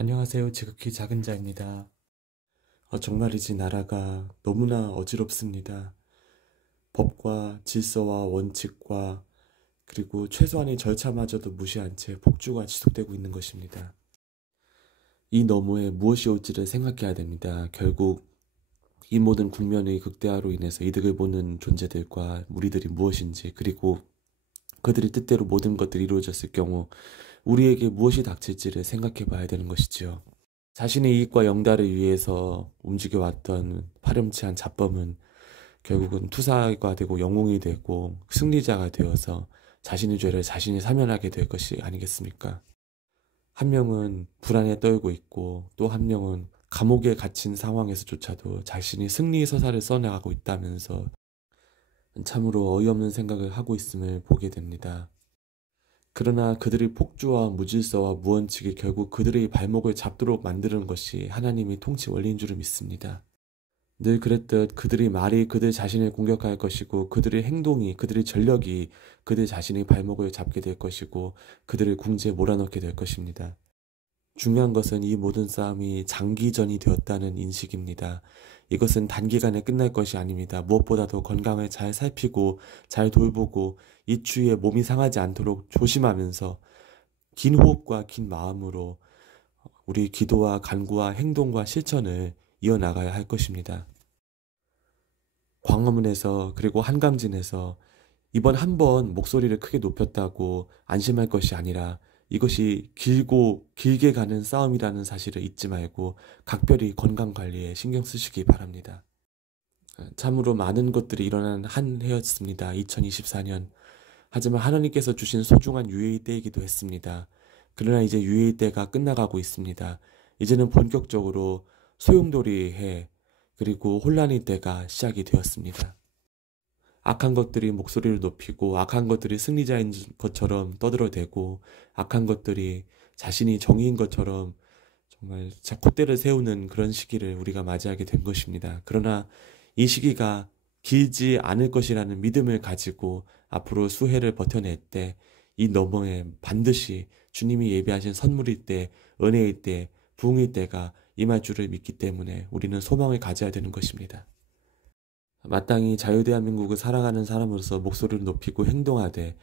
안녕하세요. 지극히 작은 자입니다. 정말이지 나라가 너무나 어지럽습니다. 법과 질서와 원칙과 그리고 최소한의 절차마저도 무시한 채 폭주가 지속되고 있는 것입니다. 이 너머에 무엇이 올지를 생각해야 됩니다. 결국 이 모든 국면의 극대화로 인해서 이득을 보는 존재들과 우리들이 무엇인지, 그리고 그들의 뜻대로 모든 것들이 이루어졌을 경우 우리에게 무엇이 닥칠지를 생각해 봐야 되는 것이지요. 자신의 이익과 영달을 위해서 움직여왔던 파렴치한 잡범은 결국은 투사가 되고 영웅이 되고 승리자가 되어서 자신의 죄를 자신이 사면하게 될 것이 아니겠습니까? 한 명은 불안에 떨고 있고 또 한 명은 감옥에 갇힌 상황에서조차도 자신이 승리의 서사를 써나가고 있다면서 참으로 어이없는 생각을 하고 있음을 보게 됩니다. 그러나 그들의 폭주와 무질서와 무원칙이 결국 그들의 발목을 잡도록 만드는 것이 하나님의 통치 원리인 줄을 믿습니다. 늘 그랬듯 그들의 말이 그들 자신을 공격할 것이고 그들의 행동이, 그들의 전력이 그들 자신의 발목을 잡게 될 것이고 그들을 궁지에 몰아넣게 될 것입니다. 중요한 것은 이 모든 싸움이 장기전이 되었다는 인식입니다. 이것은 단기간에 끝날 것이 아닙니다. 무엇보다도 건강을 잘 살피고 잘 돌보고 이 추위에 몸이 상하지 않도록 조심하면서 긴 호흡과 긴 마음으로 우리 기도와 간구와 행동과 실천을 이어나가야 할 것입니다. 광화문에서 그리고 한강진에서 이번 한 번 목소리를 크게 높였다고 안심할 것이 아니라 이것이 길게 가는 싸움이라는 사실을 잊지 말고 각별히 건강관리에 신경 쓰시기 바랍니다. 참으로 많은 것들이 일어난 한 해였습니다. 2024년. 하지만 하나님께서 주신 소중한 유예의 때이기도 했습니다. 그러나 이제 유예의 때가 끝나가고 있습니다. 이제는 본격적으로 소용돌이 해 그리고 혼란의 때가 시작이 되었습니다. 악한 것들이 목소리를 높이고 악한 것들이 승리자인 것처럼 떠들어대고 악한 것들이 자신이 정의인 것처럼 정말 콧대를 세우는 그런 시기를 우리가 맞이하게 된 것입니다. 그러나 이 시기가 길지 않을 것이라는 믿음을 가지고 앞으로 수해를 버텨낼 때 이 너머에 반드시 주님이 예비하신 선물일 때, 은혜일 때, 부흥일 때가 임할 줄을 믿기 때문에 우리는 소망을 가져야 되는 것입니다. 마땅히 자유대한민국을 살아가는 사람으로서 목소리를 높이고 행동하되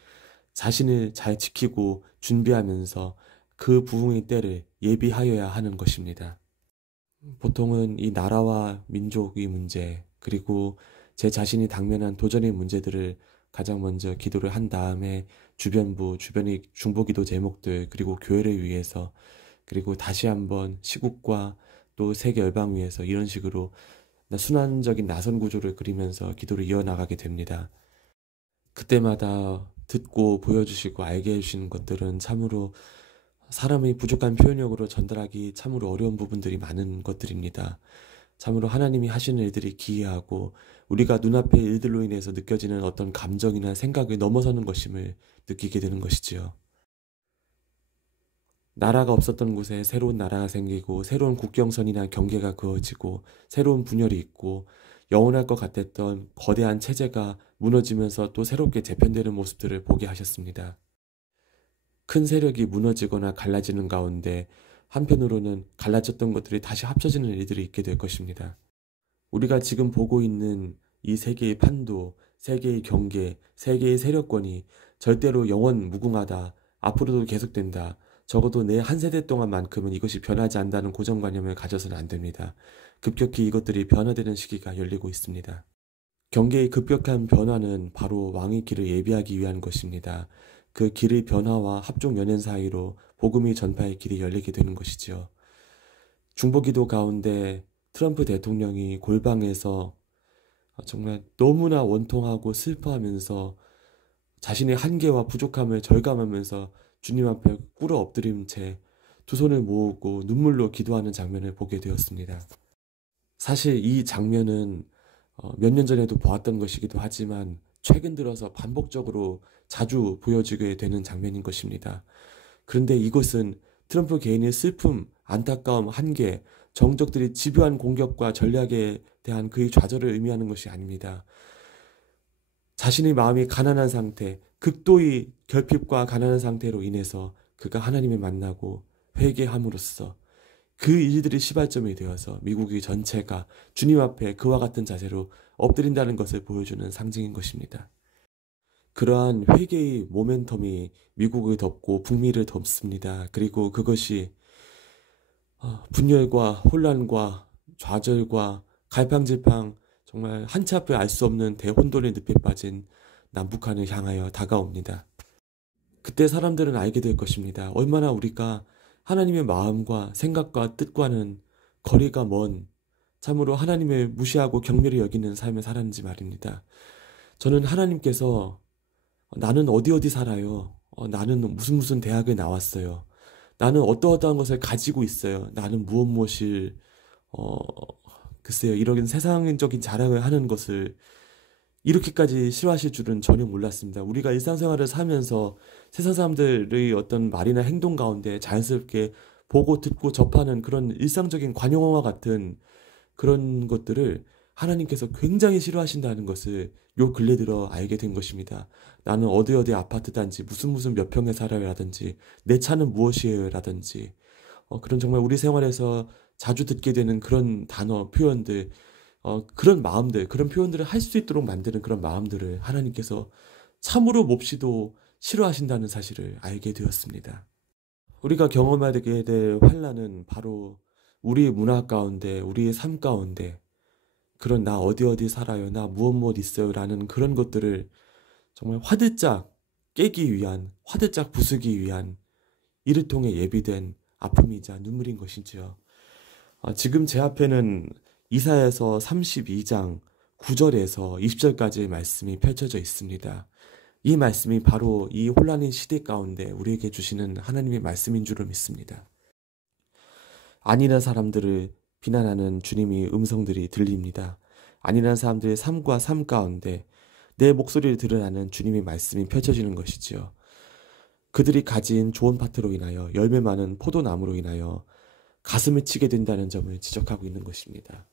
자신을 잘 지키고 준비하면서 그 부흥의 때를 예비하여야 하는 것입니다. 보통은 이 나라와 민족의 문제, 그리고 제 자신이 당면한 도전의 문제들을 가장 먼저 기도를 한 다음에 주변의 중보기도 제목들, 그리고 교회를 위해서, 그리고 다시 한번 시국과 또 세계 열방 위해서 이런 식으로 순환적인 나선 구조를 그리면서 기도를 이어나가게 됩니다. 그때마다 듣고 보여주시고 알게 해주시는 것들은 참으로 사람의 부족한 표현력으로 전달하기 참으로 어려운 부분들이 많은 것들입니다. 참으로 하나님이 하시는 일들이 기이하고 우리가 눈앞의 일들로 인해서 느껴지는 어떤 감정이나 생각을 넘어서는 것임을 느끼게 되는 것이지요. 나라가 없었던 곳에 새로운 나라가 생기고 새로운 국경선이나 경계가 그어지고 새로운 분열이 있고 영원할 것 같았던 거대한 체제가 무너지면서 또 새롭게 재편되는 모습들을 보게 하셨습니다. 큰 세력이 무너지거나 갈라지는 가운데 한편으로는 갈라졌던 것들이 다시 합쳐지는 일들이 있게 될 것입니다. 우리가 지금 보고 있는 이 세계의 판도, 세계의 경계, 세계의 세력권이 절대로 영원 무궁하다, 앞으로도 계속된다, 적어도 내 한 세대 동안만큼은 이것이 변하지 않는다는 고정관념을 가져서는 안 됩니다. 급격히 이것들이 변화되는 시기가 열리고 있습니다. 경계의 급격한 변화는 바로 왕의 길을 예비하기 위한 것입니다. 그 길의 변화와 합종 연행 사이로 복음의 전파의 길이 열리게 되는 것이지요. 중보기도 가운데 트럼프 대통령이 골방에서 정말 너무나 원통하고 슬퍼하면서 자신의 한계와 부족함을 절감하면서 주님 앞에 꿇어 엎드린 채 두 손을 모으고 눈물로 기도하는 장면을 보게 되었습니다. 사실 이 장면은 몇 년 전에도 보았던 것이기도 하지만 최근 들어서 반복적으로 자주 보여지게 되는 장면인 것입니다. 그런데 이것은 트럼프 개인의 슬픔, 안타까움, 한계, 정적들이 집요한 공격과 전략에 대한 그의 좌절을 의미하는 것이 아닙니다. 자신의 마음이 가난한 상태, 극도의 결핍과 가난한 상태로 인해서 그가 하나님을 만나고 회개함으로써 그 일들이 시발점이 되어서 미국이 전체가 주님 앞에 그와 같은 자세로 엎드린다는 것을 보여주는 상징인 것입니다. 그러한 회개의 모멘텀이 미국을 덮고 북미를 덮습니다. 그리고 그것이 분열과 혼란과 좌절과 갈팡질팡 정말 한치 앞을 알 수 없는 대혼돈의 늪에 빠진 남북한을 향하여 다가옵니다. 그때 사람들은 알게 될 것입니다. 얼마나 우리가 하나님의 마음과 생각과 뜻과는 거리가 먼, 참으로 하나님을 무시하고 경멸히 여기는 삶을 살았는지 말입니다. 저는 하나님께서 나는 어디 살아요. 나는 무슨 대학을 나왔어요. 나는 어떠한 것을 가지고 있어요. 나는 무엇을 글쎄요, 이런 세상적인 자랑을 하는 것을 이렇게까지 싫어하실 줄은 전혀 몰랐습니다. 우리가 일상생활을 살면서 세상 사람들의 어떤 말이나 행동 가운데 자연스럽게 보고 듣고 접하는 그런 일상적인 관용어와 같은 그런 것들을 하나님께서 굉장히 싫어하신다는 것을 요 근래 들어 알게 된 것입니다. 나는 어디 아파트 단지 무슨 몇 평에 살아요 라든지 내 차는 무엇이에요 라든지 그런 정말 우리 생활에서 자주 듣게 되는 그런 단어, 표현들, 그런 마음들, 그런 표현들을 할 수 있도록 만드는 그런 마음들을 하나님께서 참으로 몹시도 싫어하신다는 사실을 알게 되었습니다. 우리가 경험하게 될 환난은 바로 우리의 문화 가운데, 우리의 삶 가운데 그런 나 어디 살아요, 나 무엇 있어요 라는 그런 것들을 정말 화들짝 깨기 위한, 화들짝 부수기 위한 이를 통해 예비된 아픔이자 눈물인 것이지요. 지금 제 앞에는 이사야서 32장 9절에서 20절까지의 말씀이 펼쳐져 있습니다. 이 말씀이 바로 이 혼란의 시대 가운데 우리에게 주시는 하나님의 말씀인 줄을 믿습니다. 안일한 사람들을 비난하는 주님의 음성들이 들립니다. 안일한 사람들의 삶과 삶 가운데 내 목소리를 들으라는 주님의 말씀이 펼쳐지는 것이지요. 그들이 가진 좋은 파트로 인하여 열매 많은 포도나무로 인하여 가슴을 치게 된다는 점을 지적하고 있는 것입니다.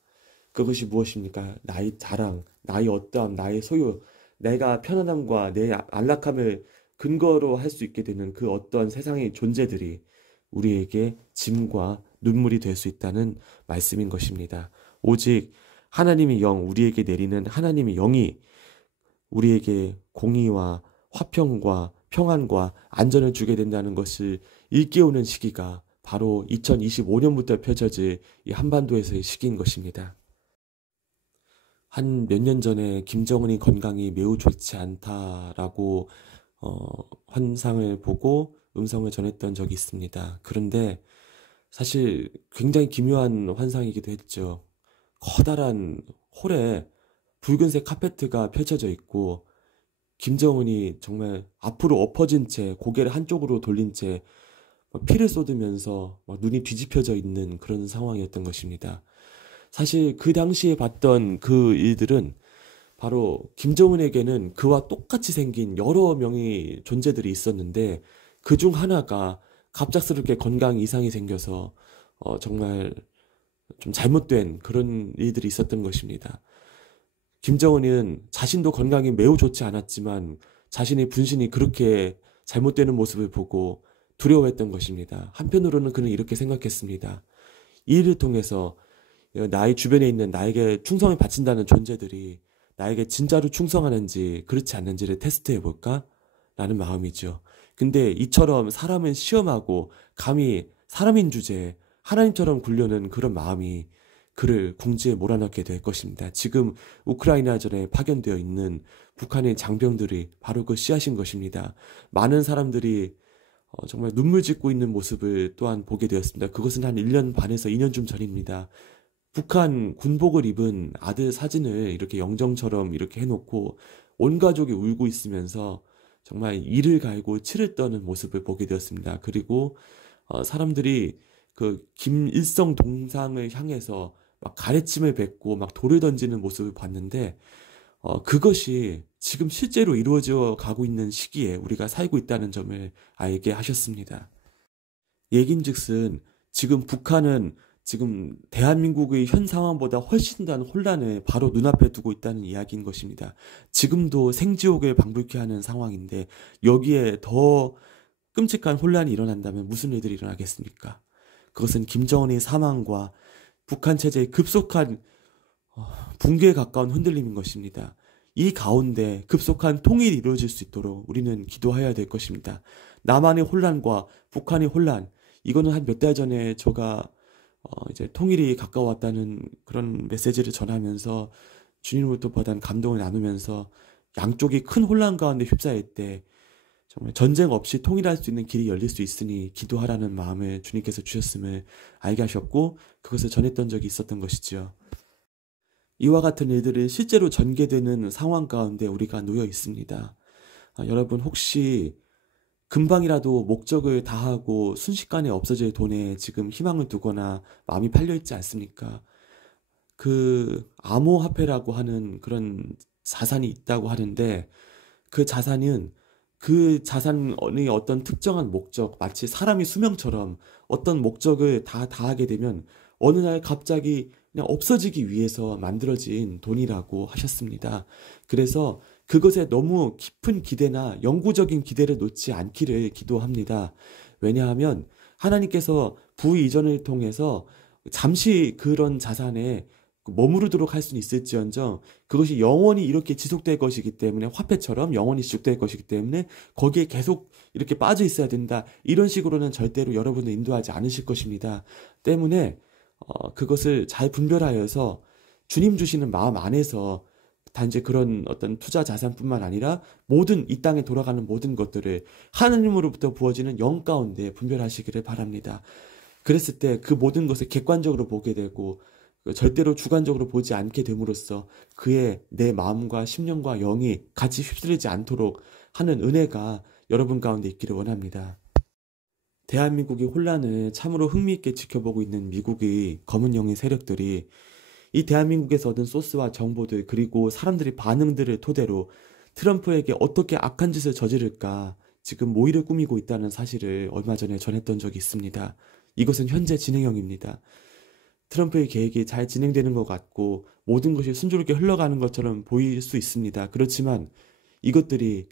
그것이 무엇입니까? 나의 자랑, 나의 어떠함, 나의 소유, 내가 편안함과 내 안락함을 근거로 할 수 있게 되는 그 어떤 세상의 존재들이 우리에게 짐과 눈물이 될 수 있다는 말씀인 것입니다. 오직 하나님의 영, 우리에게 내리는 하나님의 영이 우리에게 공의와 화평과 평안과 안전을 주게 된다는 것을 일깨우는 시기가 바로 2025년부터 펼쳐질 이 한반도에서의 시기인 것입니다. 한 몇 년 전에 김정은이 건강이 매우 좋지 않다라고 환상을 보고 음성을 전했던 적이 있습니다. 그런데 사실 굉장히 기묘한 환상이기도 했죠. 커다란 홀에 붉은색 카페트가 펼쳐져 있고 김정은이 정말 앞으로 엎어진 채 고개를 한쪽으로 돌린 채 피를 쏟으면서 눈이 뒤집혀져 있는 그런 상황이었던 것입니다. 사실 그 당시에 봤던 그 일들은 바로 김정은에게는 그와 똑같이 생긴 여러 명의 존재들이 있었는데 그중 하나가 갑작스럽게 건강 이상이 생겨서 정말 좀 잘못된 그런 일들이 있었던 것입니다. 김정은은 자신도 건강이 매우 좋지 않았지만 자신의 분신이 그렇게 잘못되는 모습을 보고 두려워했던 것입니다. 한편으로는 그는 이렇게 생각했습니다. 이 일을 통해서 나의 주변에 있는 나에게 충성을 바친다는 존재들이 나에게 진짜로 충성하는지 그렇지 않는지를 테스트해볼까? 라는 마음이죠. 근데 이처럼 사람은 시험하고 감히 사람인 주제에 하나님처럼 굴려는 그런 마음이 그를 궁지에 몰아넣게 될 것입니다. 지금 우크라이나전에 파견되어 있는 북한의 장병들이 바로 그 씨앗인 것입니다. 많은 사람들이 정말 눈물 짓고 있는 모습을 또한 보게 되었습니다. 그것은 한 1년 반에서 2년쯤 전입니다. 북한 군복을 입은 아들 사진을 이렇게 영정처럼 이렇게 해놓고 온 가족이 울고 있으면서 정말 이를 갈고 치를 떠는 모습을 보게 되었습니다. 그리고 사람들이 그 김일성 동상을 향해서 막 가래침을 뱉고 막 돌을 던지는 모습을 봤는데 그것이 지금 실제로 이루어져 가고 있는 시기에 우리가 살고 있다는 점을 알게 하셨습니다. 얘긴즉슨 지금 북한은 지금 대한민국의 현 상황보다 훨씬 더 혼란을 바로 눈앞에 두고 있다는 이야기인 것입니다. 지금도 생지옥을 방불케 하는 상황인데 여기에 더 끔찍한 혼란이 일어난다면 무슨 일들이 일어나겠습니까? 그것은 김정은의 사망과 북한 체제의 급속한 붕괴에 가까운 흔들림인 것입니다. 이 가운데 급속한 통일이 이루어질 수 있도록 우리는 기도해야 될 것입니다. 남한의 혼란과 북한의 혼란, 이거는 한 몇 달 전에 제가 이제 통일이 가까웠다는 그런 메시지를 전하면서 주님으로부터 받은 감동을 나누면서 양쪽이 큰 혼란 가운데 휩싸일 때 정말 전쟁 없이 통일할 수 있는 길이 열릴 수 있으니 기도하라는 마음을 주님께서 주셨음을 알게 하셨고 그것을 전했던 적이 있었던 것이지요. 이와 같은 일들이 실제로 전개되는 상황 가운데 우리가 놓여 있습니다. 여러분 혹시 금방이라도 목적을 다하고 순식간에 없어질 돈에 지금 희망을 두거나 마음이 팔려있지 않습니까? 그 암호화폐라고 하는 그런 자산이 있다고 하는데 그 자산은 그 자산의 어떤 특정한 목적, 마치 사람이 수명처럼 어떤 목적을 다 다하게 되면 어느 날 갑자기 그냥 없어지기 위해서 만들어진 돈이라고 하셨습니다. 그래서 그것에 너무 깊은 기대나 영구적인 기대를 놓지 않기를 기도합니다. 왜냐하면 하나님께서 부의 이전을 통해서 잠시 그런 자산에 머무르도록 할 수는 있을지언정 그것이 영원히 이렇게 지속될 것이기 때문에 화폐처럼 영원히 지속될 것이기 때문에 거기에 계속 이렇게 빠져 있어야 된다. 이런 식으로는 절대로 여러분을 인도하지 않으실 것입니다. 때문에 그것을 잘 분별하여서 주님 주시는 마음 안에서 단지 그런 어떤 투자 자산뿐만 아니라 모든 이 땅에 돌아가는 모든 것들을 하나님으로부터 부어지는 영 가운데 분별하시기를 바랍니다. 그랬을 때 그 모든 것을 객관적으로 보게 되고 절대로 주관적으로 보지 않게 됨으로써 그의 내 마음과 심령과 영이 같이 휩쓸리지 않도록 하는 은혜가 여러분 가운데 있기를 원합니다. 대한민국의 혼란을 참으로 흥미있게 지켜보고 있는 미국의 검은 영의 세력들이 이 대한민국에서 얻은 소스와 정보들 그리고 사람들의 반응들을 토대로 트럼프에게 어떻게 악한 짓을 저지를까 지금 모의를 꾸미고 있다는 사실을 얼마 전에 전했던 적이 있습니다. 이것은 현재 진행형입니다. 트럼프의 계획이 잘 진행되는 것 같고 모든 것이 순조롭게 흘러가는 것처럼 보일 수 있습니다. 그렇지만 이것들이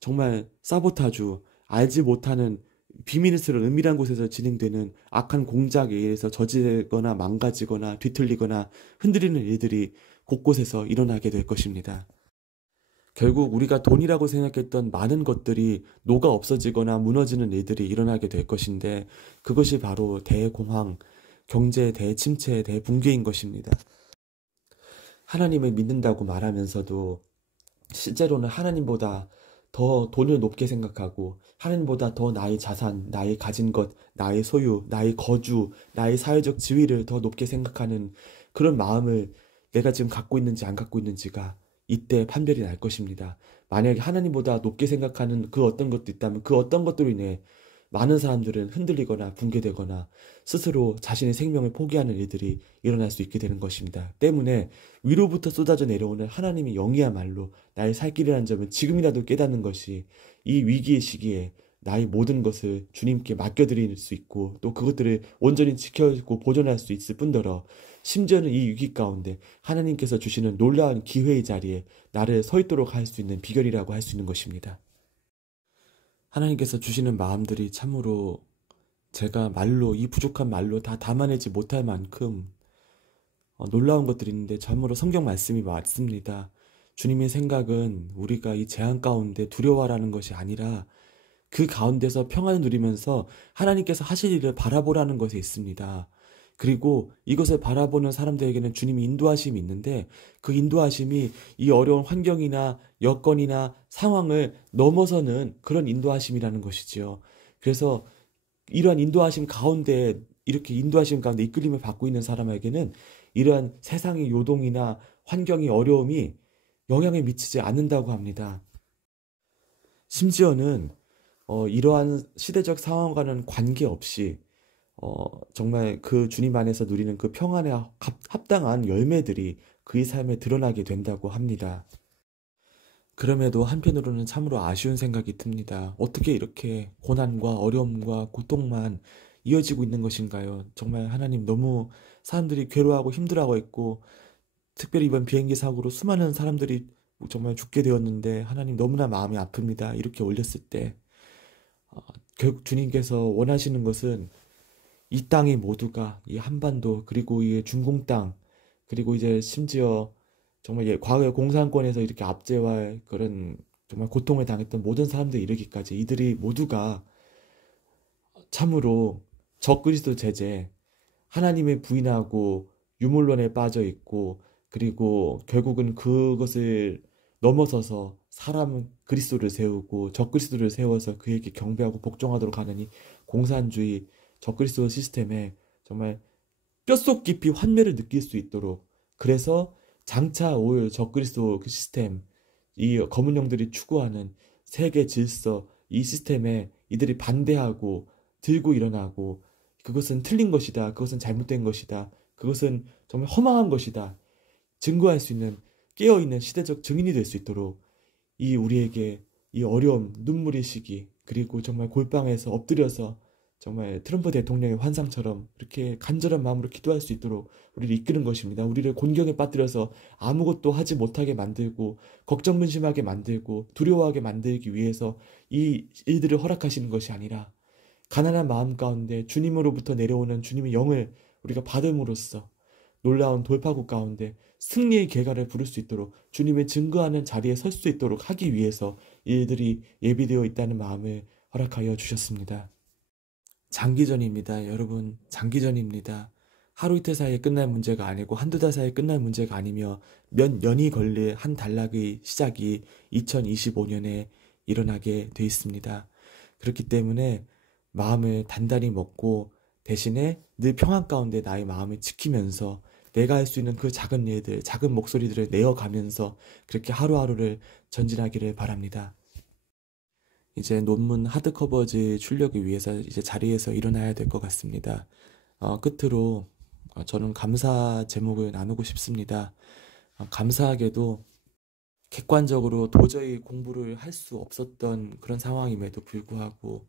정말 사보타주, 알지 못하는 비밀스러운 은밀한 곳에서 진행되는 악한 공작에 의해서 저지르거나 망가지거나 뒤틀리거나 흔들리는 일들이 곳곳에서 일어나게 될 것입니다. 결국 우리가 돈이라고 생각했던 많은 것들이 녹아 없어지거나 무너지는 일들이 일어나게 될 것인데 그것이 바로 대공황, 경제 대침체, 대붕괴인 것입니다. 하나님을 믿는다고 말하면서도 실제로는 하나님보다 더 돈을 높게 생각하고 하나님보다 더 나의 자산, 나의 가진 것, 나의 소유, 나의 거주, 나의 사회적 지위를 더 높게 생각하는 그런 마음을 내가 지금 갖고 있는지 안 갖고 있는지가 이때 판별이 날 것입니다. 만약에 하나님보다 높게 생각하는 그 어떤 것도 있다면 그 어떤 것들로 인해 많은 사람들은 흔들리거나 붕괴되거나 스스로 자신의 생명을 포기하는 일들이 일어날 수 있게 되는 것입니다. 때문에 위로부터 쏟아져 내려오는 하나님의 영이야말로 나의 살 길이라는 점을 지금이라도 깨닫는 것이 이 위기의 시기에 나의 모든 것을 주님께 맡겨드릴 수 있고 또 그것들을 온전히 지켜주고 보존할 수 있을 뿐더러 심지어는 이 위기 가운데 하나님께서 주시는 놀라운 기회의 자리에 나를 서 있도록 할 수 있는 비결이라고 할 수 있는 것입니다. 하나님께서 주시는 마음들이 참으로 제가 말로 이 부족한 말로 다 담아내지 못할 만큼 놀라운 것들이 있는데 참으로 성경 말씀이 맞습니다. 주님의 생각은 우리가 이 재앙 가운데 두려워하라는 것이 아니라 그 가운데서 평안을 누리면서 하나님께서 하실 일을 바라보라는 것에 있습니다. 그리고 이것을 바라보는 사람들에게는 주님이 인도하심이 있는데 그 인도하심이 이 어려운 환경이나 여건이나 상황을 넘어서는 그런 인도하심이라는 것이지요. 그래서 이러한 인도하심 가운데 이렇게 인도하심 가운데 이끌림을 받고 있는 사람에게는 이러한 세상의 요동이나 환경의 어려움이 영향을 미치지 않는다고 합니다. 심지어는 이러한 시대적 상황과는 관계없이 정말 그 주님 안에서 누리는 그 평안에 합당한 열매들이 그의 삶에 드러나게 된다고 합니다. 그럼에도 한편으로는 참으로 아쉬운 생각이 듭니다. 어떻게 이렇게 고난과 어려움과 고통만 이어지고 있는 것인가요? 정말 하나님 너무 사람들이 괴로워하고 힘들어하고 있고 특별히 이번 비행기 사고로 수많은 사람들이 정말 죽게 되었는데 하나님 너무나 마음이 아픕니다. 이렇게 올렸을 때 결국 주님께서 원하시는 것은 이 땅이 모두가 이 한반도 그리고 이 중공 땅 그리고 이제 심지어 정말 과거에 공산권에서 이렇게 압제와 그런 정말 고통을 당했던 모든 사람들 이르기까지 이들이 모두가 참으로 적그리스도 제재 하나님을 부인하고 유물론에 빠져 있고 그리고 결국은 그것을 넘어서서 사람은 그리스도를 세우고 적그리스도를 세워서 그에게 경배하고 복종하도록 하는 이 공산주의 적그리스도 시스템에 정말 뼛속 깊이 환멸을 느낄 수 있도록 그래서 장차 올 적그리스도 그 시스템 이 검은 영들이 추구하는 세계 질서 이 시스템에 이들이 반대하고 들고 일어나고 그것은 틀린 것이다. 그것은 잘못된 것이다. 그것은 정말 허망한 것이다. 증거할 수 있는 깨어있는 시대적 증인이 될 수 있도록 이 우리에게 이 어려움, 눈물의 시기 그리고 정말 골방에서 엎드려서 정말 트럼프 대통령의 환상처럼 이렇게 간절한 마음으로 기도할 수 있도록 우리를 이끄는 것입니다. 우리를 곤경에 빠뜨려서 아무것도 하지 못하게 만들고 걱정 근심하게 만들고 두려워하게 만들기 위해서 이 일들을 허락하시는 것이 아니라 가난한 마음 가운데 주님으로부터 내려오는 주님의 영을 우리가 받음으로써 놀라운 돌파구 가운데 승리의 계가를 부를 수 있도록 주님의 증거하는 자리에 설 수 있도록 하기 위해서 일들이 예비되어 있다는 마음을 허락하여 주셨습니다. 장기전입니다. 여러분, 장기전입니다. 하루 이틀 사이에 끝날 문제가 아니고 한두 달 사이에 끝날 문제가 아니며 몇 년이 걸릴 한 단락의 시작이 2025년에 일어나게 돼 있습니다. 그렇기 때문에 마음을 단단히 먹고 대신에 늘 평안 가운데 나의 마음을 지키면서 내가 할 수 있는 그 작은 일들, 작은 목소리들을 내어가면서 그렇게 하루하루를 전진하기를 바랍니다. 이제 논문 하드커버지 출력을 위해서 이제 자리에서 일어나야 될 것 같습니다. 끝으로 저는 감사 제목을 나누고 싶습니다. 감사하게도 객관적으로 도저히 공부를 할 수 없었던 그런 상황임에도 불구하고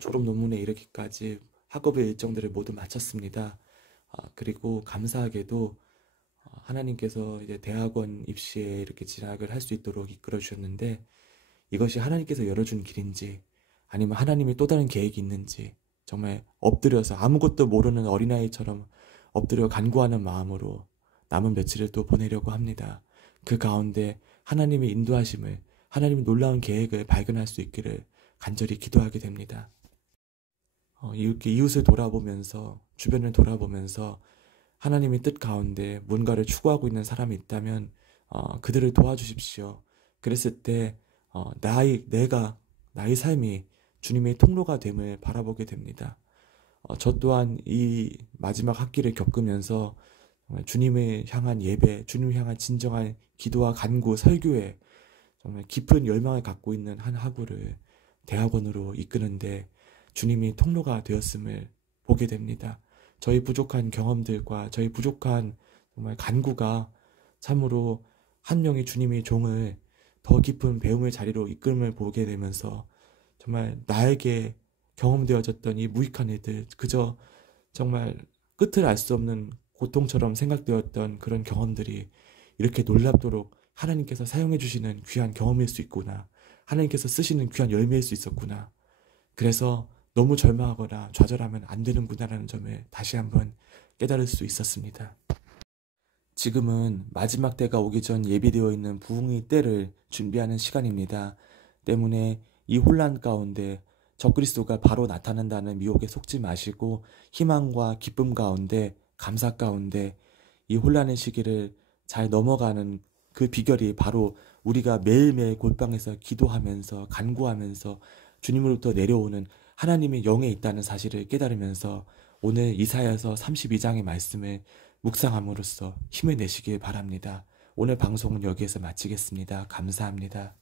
졸업 논문에 이르기까지 학업의 일정들을 모두 마쳤습니다. 그리고 감사하게도 하나님께서 이제 대학원 입시에 이렇게 진학을 할 수 있도록 이끌어 주셨는데 이것이 하나님께서 열어준 길인지 아니면 하나님이 또 다른 계획이 있는지 정말 엎드려서 아무것도 모르는 어린아이처럼 엎드려 간구하는 마음으로 남은 며칠을 또 보내려고 합니다. 그 가운데 하나님의 인도하심을 하나님의 놀라운 계획을 발견할 수 있기를 간절히 기도하게 됩니다. 이렇게 이웃을 돌아보면서 주변을 돌아보면서 하나님의 뜻 가운데 뭔가를 추구하고 있는 사람이 있다면 그들을 도와주십시오. 그랬을 때 나의 삶이 주님의 통로가 됨을 바라보게 됩니다. 저 또한 이 마지막 학기를 겪으면서 주님을 향한 예배, 주님을 향한 진정한 기도와 간구, 설교에 정말 깊은 열망을 갖고 있는 한 학우를 대학원으로 이끄는데 주님이 통로가 되었음을 보게 됩니다. 저희 부족한 경험들과 저희 부족한 정말 간구가 참으로 한 명의 주님의 종을 더 깊은 배움의 자리로 이끌음을 보게 되면서 정말 나에게 경험되어졌던 이 무익한 일들 그저 정말 끝을 알 수 없는 고통처럼 생각되었던 그런 경험들이 이렇게 놀랍도록 하나님께서 사용해 주시는 귀한 경험일 수 있구나. 하나님께서 쓰시는 귀한 열매일 수 있었구나. 그래서 너무 절망하거나 좌절하면 안 되는구나라는 점을 다시 한번 깨달을 수 있었습니다. 지금은 마지막 때가 오기 전 예비되어 있는 부흥의 때를 준비하는 시간입니다. 때문에 이 혼란 가운데 적그리스도가 바로 나타난다는 미혹에 속지 마시고 희망과 기쁨 가운데 감사 가운데 이 혼란의 시기를 잘 넘어가는 그 비결이 바로 우리가 매일매일 골방에서 기도하면서 간구하면서 주님으로부터 내려오는 하나님의 영에 있다는 사실을 깨달으면서 오늘 이사야서 32장의 말씀을 묵상함으로써 힘을 내시길 바랍니다. 오늘 방송은 여기에서 마치겠습니다. 감사합니다.